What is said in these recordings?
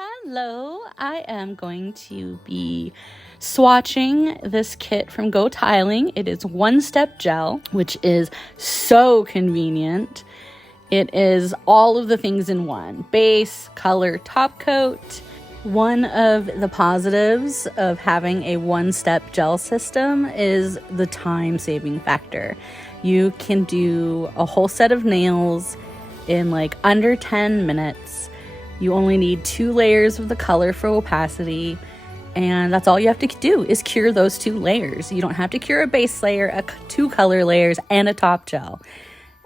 Hello, I am going to be swatching this kit from GoTiling. It is One Step Gel, which is so convenient. It is all of the things in one: base, color, top coat. One of the positives of having a one-step gel system is the time-saving factor. You can do a whole set of nails in like under 10 minutes. You only need 2 layers of the color for opacity, and that's all you have to do is cure those 2 layers. You don't have to cure a base layer, 2 color layers, and a top gel.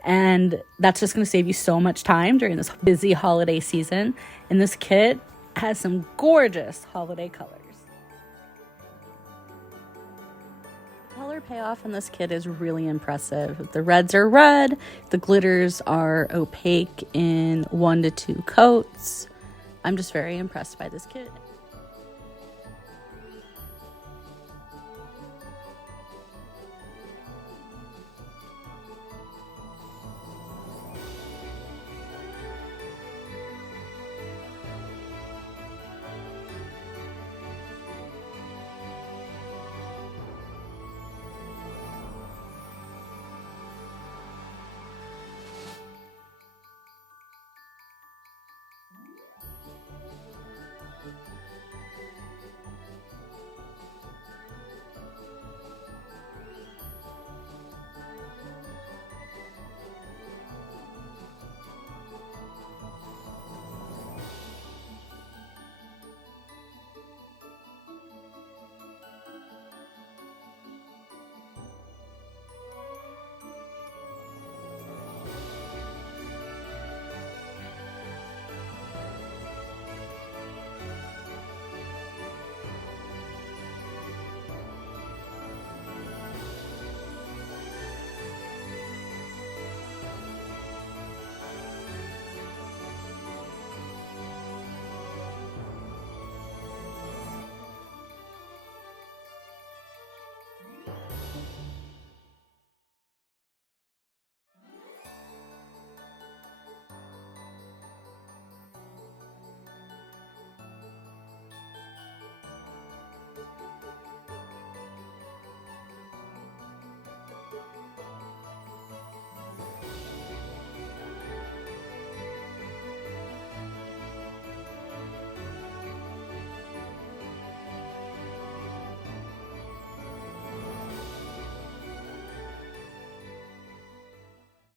And that's just going to save you so much time during this busy holiday season. And this kit has some gorgeous holiday colors. The color payoff in this kit is really impressive. The reds are red, the glitters are opaque in 1 to 2 coats. I'm just very impressed by this kit.